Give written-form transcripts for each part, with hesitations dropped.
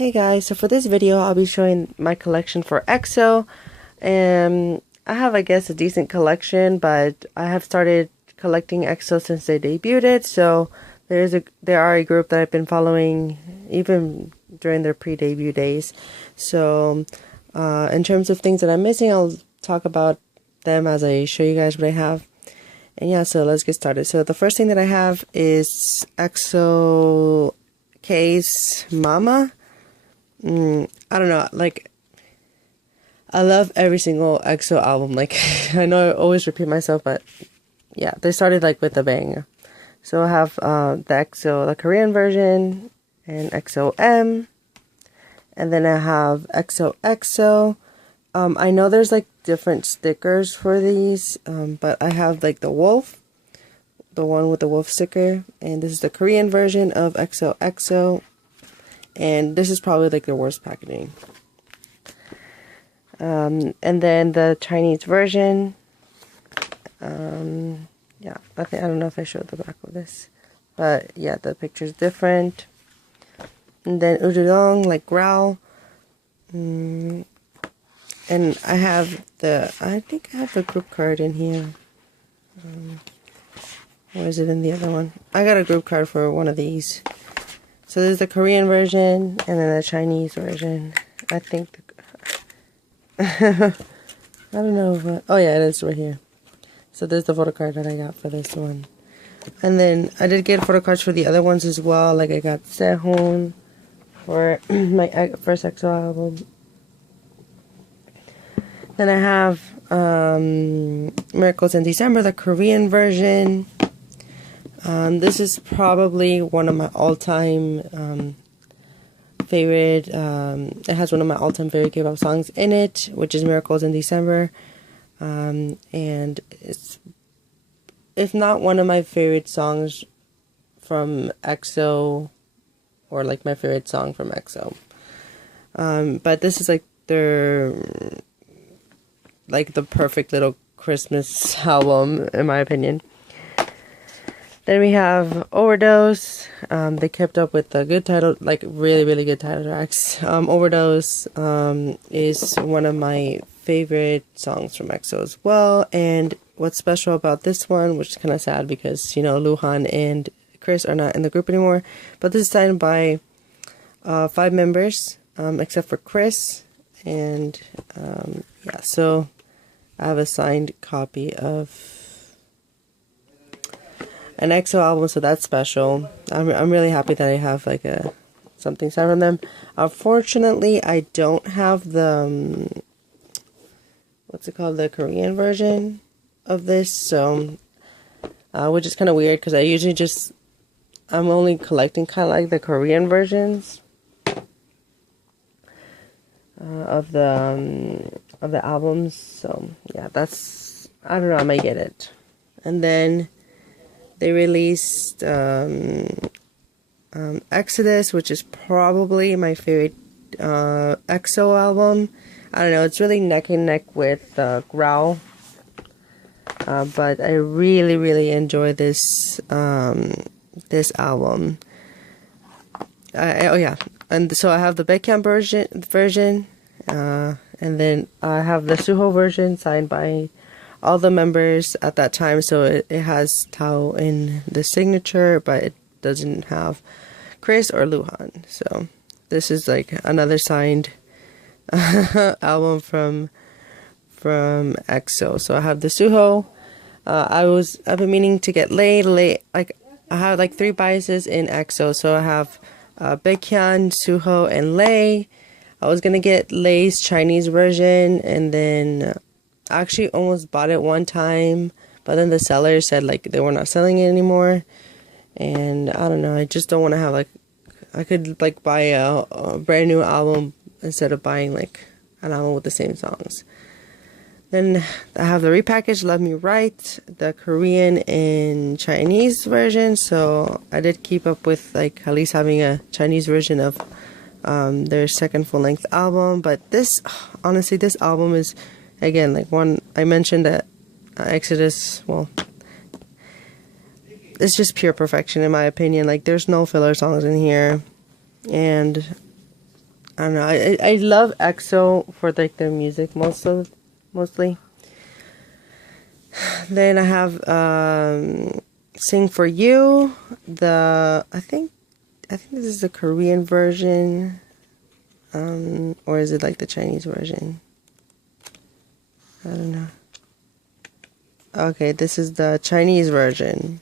Hey guys, so for this video I'll be showing my collection for EXO, and I have, I guess, a decent collection, but I have started collecting EXO since they debuted. So there are a group that I've been following even during their pre-debut days. So in terms of things that I'm missing, I'll talk about them as I show you guys what I have. And yeah, so let's get started. So the first thing that I have is EXO K's Mama. I don't know, like, I love every single EXO album. Like, I know I always repeat myself, but yeah, they started like with a bang. So I have the Korean version, and EXO-M, and then I have EXO-EXO. I know there's like different stickers for these, but I have like the wolf, the one with the wolf sticker, and this is the Korean version of EXO-EXO. And this is probably like the worst packaging. And then the Chinese version. Yeah, I don't know if I showed the back of this, but yeah, the picture's different. And then Udon, like growl. And I think I have the group card in here. Or is it in the other one? I got a group card for one of these. So there's the Korean version and then the Chinese version. I think I don't know, oh yeah, it is right here. So there's the photo card that I got for this one. And then I did get photo cards for the other ones as well. Like I got Sehun for my first EXO album. Then I have Miracles in December, the Korean version. This is probably one of my all-time favorite, it has one of my all-time favorite Kpop songs in it, which is Miracles in December, and it's, if not one of my favorite songs from EXO, or like my favorite song from EXO, but this is like the perfect little Christmas album, in my opinion. Then we have Overdose. They kept up with the good title, like really, really good title tracks. Overdose is one of my favorite songs from EXO as well. And what's special about this one, which is kind of sad because, you know, Luhan and Chris are not in the group anymore. But this is signed by 5 members, except for Chris. And yeah, so I have a signed copy of an EXO album, so that's special. I'm really happy that I have like something signed from them. Unfortunately, I don't have the what's it called, the Korean version of this, so which is kind of weird because I usually I'm only collecting kind of like the Korean versions of the albums. So yeah, I don't know, I might get it. And then they released Exodus, which is probably my favorite EXO album. I don't know, it's really neck and neck with Growl. But I really, really enjoy this this album. Oh yeah, and so I have the Baekhyun version, and then I have the Suho version signed by all the members at that time. So it has Tao in the signature, but it doesn't have Chris or Luhan. So this is like another signed album from EXO. So I have the Suho. I've been meaning to get Lay. Like I have like 3 biases in EXO. So I have Baekhyun, Suho, and Lay. I was gonna get Lay's Chinese version, and then I actually almost bought it one time, but then the seller said like they were not selling it anymore. And I don't know, I just don't want to have like, I could like buy a brand new album instead of buying like an album with the same songs. Then I have the repackaged Love Me Right, the Korean and Chinese version. So I did keep up with like at least having a Chinese version of their second full-length album. But this, honestly, this album is, again, like one, I mentioned that Exodus, well, it's just pure perfection in my opinion. Like there's no filler songs in here, and I don't know. I love EXO for like their music mostly. Then I have Sing for You. I think this is the Korean version. Or is it like the Chinese version? I don't know. Okay, this is the Chinese version.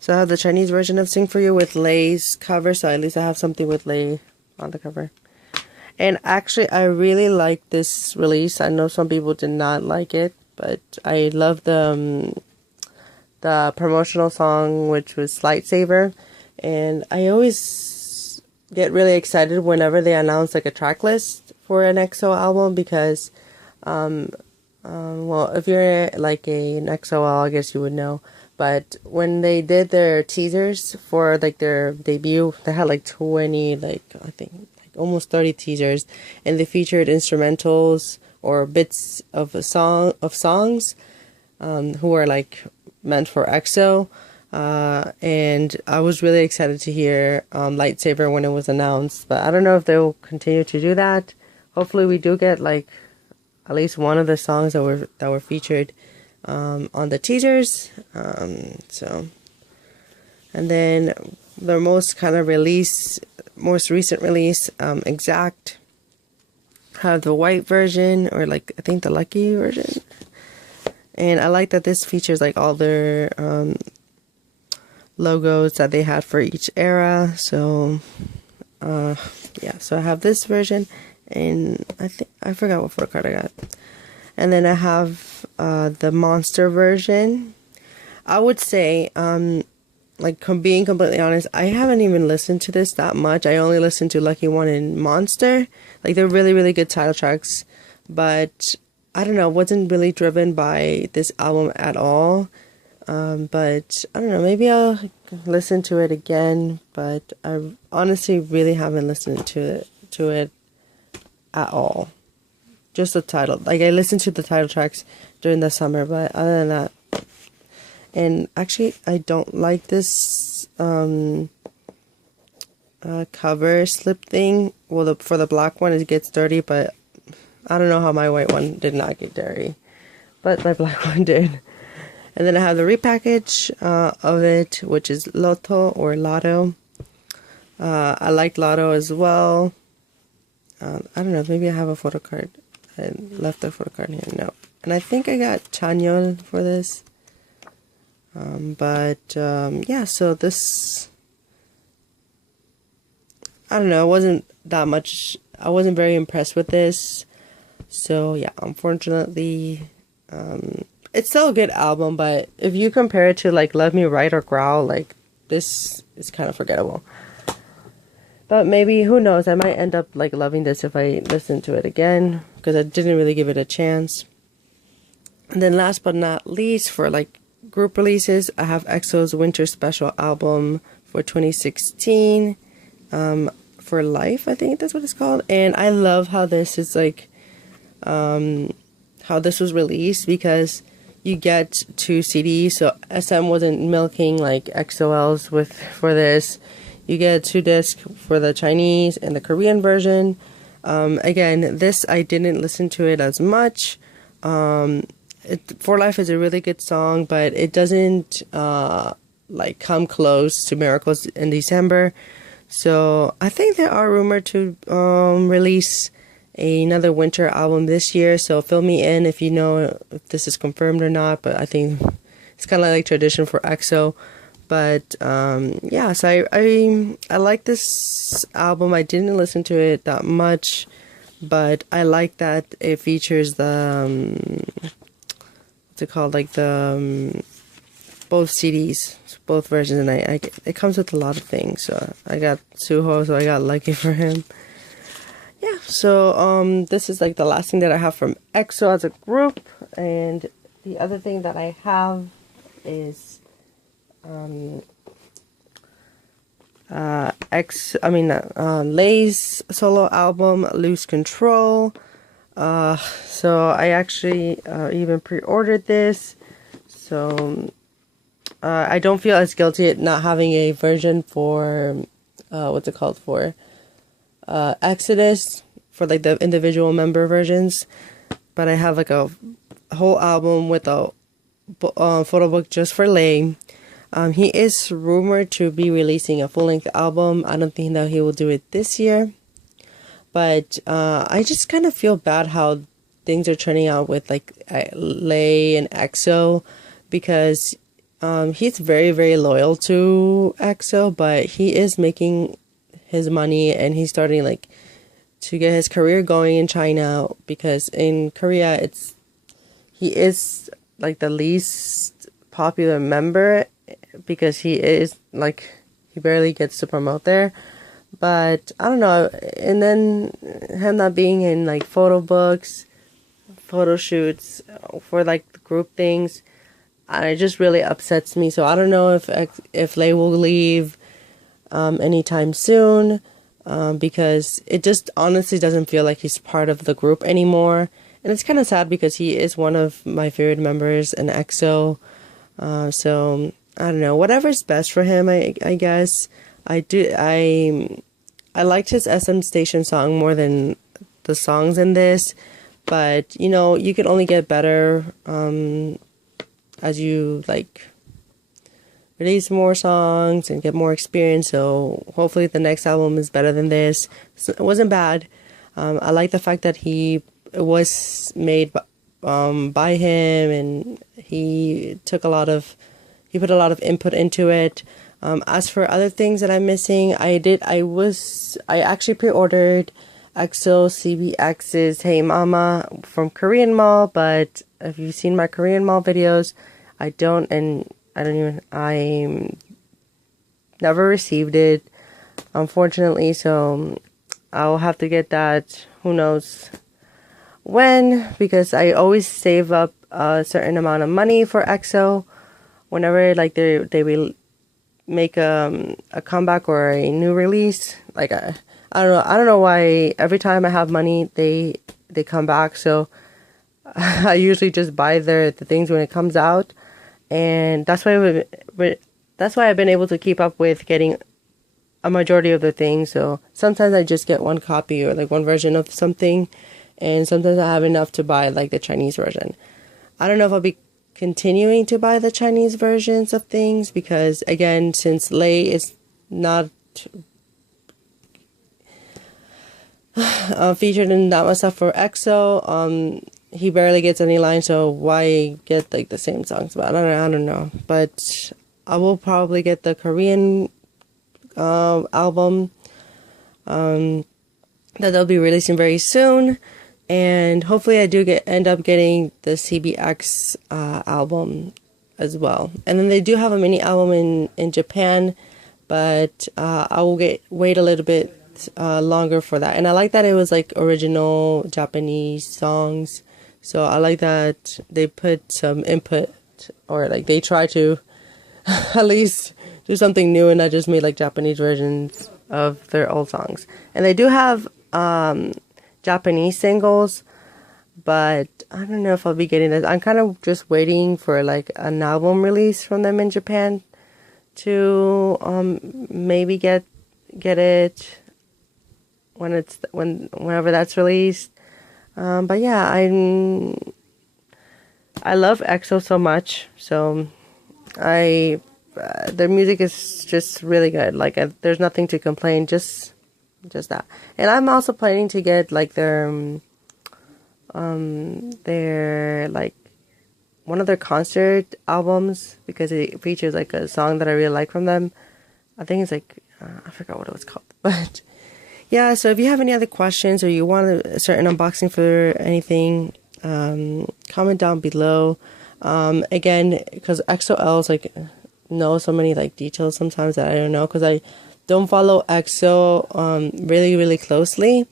So I have the Chinese version of Sing For You with Lay's cover, so at least I have something with Lay on the cover. And actually, I really like this release. I know some people did not like it, but I love the promotional song, which was Lightsaber. And I always get really excited whenever they announce like a track list for an EXO album because, well, if you're like an EXO, I guess you would know. But when they did their teasers for like their debut, they had like 20, like I think like almost 30 teasers, and they featured instrumentals or bits of songs, who are like meant for EXO. And I was really excited to hear Lightsaber when it was announced, but I don't know if they'll continue to do that. Hopefully, we do get like at least one of the songs that were featured on the teasers. And then their most recent release, Exact, have the white version, or like I think the Lucky version. And I like that this features like all their logos that they had for each era. So yeah, so I have this version, and I forgot what photo card I got. And then I have the Monster version. I would say, being completely honest, I haven't even listened to this that much. I only listened to Lucky One and Monster. Like, they're really, really good title tracks. But, I don't know, wasn't really driven by this album at all. But, I don't know, maybe I'll listen to it again. But I honestly really haven't listened to it at all. Just the title. Like, I listened to the title tracks during the summer, but other than that. And actually, I don't like this cover slip thing. Well, for the black one, it gets dirty, but I don't know how my white one did not get dirty. But my black one did. And then I have the repackage of it, which is Lotto or Lotto. I like Lotto as well. I don't know, maybe I have a photo card. I left the photo card here. No. And I think I got Chanyeol for this. Yeah, so this, I don't know, it wasn't that much, I wasn't very impressed with this. So yeah, unfortunately, it's still a good album, but if you compare it to like Love Me Right or Growl, like this is kind of forgettable. But maybe, who knows, I might end up like loving this if I listen to it again, because I didn't really give it a chance. And then last but not least, for like group releases, I have EXO's Winter Special album for 2016, for Life, I think that's what it's called. And I love how this is like, how this was released, because you get 2 CDs, so SM wasn't milking like XOLs for this. You get 2 discs for the Chinese and the Korean version. Again, this, I didn't listen to it as much. For Life is a really good song, but it doesn't like come close to Miracles in December. So I think they are rumored to release another winter album this year. So fill me in if you know if this is confirmed or not. But I think it's kind of like tradition for EXO. But yeah, so I like this album. I didn't listen to it that much, but I like that it features the what's it called, like the both CDs, both versions, and it comes with a lot of things. So I got Suho, so I got Lucky for him. Yeah, so this is like the last thing that I have from EXO as a group, and the other thing that I have is Lay's solo album, Lose Control. So I actually even pre-ordered this, so I don't feel as guilty at not having a version for what's it called, for Exodus for like the individual member versions, but I have like a whole album with a photo book just for Lay. He is rumored to be releasing a full-length album. I don't think that he will do it this year, but I just kind of feel bad how things are turning out with like Lay and EXO, because he's very, very loyal to EXO, but he is making his money and he's starting like to get his career going in China, because in Korea he is like the least popular member, because he is like, he barely gets to promote there. But I don't know, and then him not being in like photo books, photo shoots for like the group things, it just really upsets me. So I don't know if Lay will leave anytime soon, because it just honestly doesn't feel like he's part of the group anymore. And it's kind of sad because he is one of my favorite members in EXO. So I don't know, whatever's best for him, I guess. I liked his SM Station song more than the songs in this, but you know, you can only get better as you like release more songs and get more experience. So hopefully the next album is better than this. So it wasn't bad. I like the fact that it was made by him, and he put a lot of input into it. As for other things that I'm missing, I actually pre-ordered EXO CBX's Hey Mama from Korean Mall, but if you've seen my Korean Mall videos, I never received it, unfortunately, so I'll have to get that, who knows when, because I always save up a certain amount of money for EXO whenever like they will make a comeback or a new release. Like I don't know why every time I have money they come back. So I usually just buy the things when it comes out, and that's why I've been able to keep up with getting a majority of the things. So sometimes I just get one copy or like one version of something, and sometimes I have enough to buy like the Chinese version. I don't know if I'll be continuing to buy the Chinese versions of things, because again, since Lay is not featured in that much stuff for EXO, he barely gets any lines, so why get like the same songs? But I don't know. But I will probably get the Korean album that they'll be releasing very soon. And hopefully I do end up getting the CBX album as well. And then they do have a mini album in Japan, but I will wait a little bit longer for that. And I like that it was like original Japanese songs. So I like that they put some input, or like they try to at least do something new and not just made like Japanese versions of their old songs. And they do have Japanese singles, but I don't know if I'll be getting this. I'm kind of just waiting for like an album release from them in Japan to maybe get it whenever that's released. But yeah, I love EXO so much, so their music is just really good. Like there's nothing to complain, just that. And I'm also planning to get like their like one of their concert albums, because it features like a song that I really like from them. I think it's like I forgot what it was called, but yeah. So if you have any other questions or you want a certain unboxing for anything, comment down below. Again, because XOLs like know so many like details sometimes that I don't know, because I don't follow EXO really, really closely.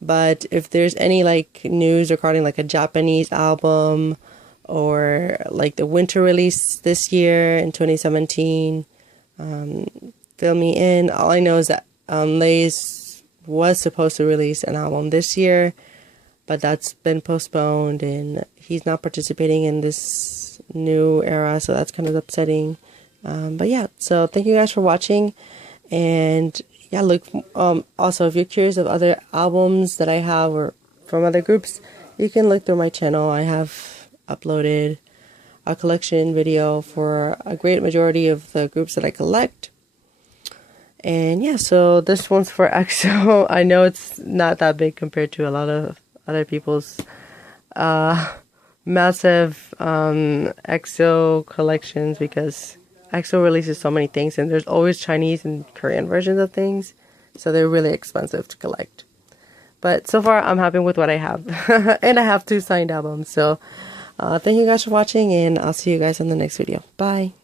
But if there's any like news regarding like a Japanese album or like the winter release this year in 2017, fill me in. All I know is that Lay's was supposed to release an album this year, but that's been postponed and he's not participating in this new era, so that's kind of upsetting. But yeah, so thank you guys for watching. And yeah, look, also if you're curious of other albums that I have or from other groups, you can look through my channel. I have uploaded a collection video for a great majority of the groups that I collect. And yeah, so this one's for EXO. I know it's not that big compared to a lot of other people's massive EXO collections, because EXO releases so many things and there's always Chinese and Korean versions of things, so they're really expensive to collect. But so far I'm happy with what I have. And I have 2 signed albums. So thank you guys for watching, and I'll see you guys in the next video. Bye.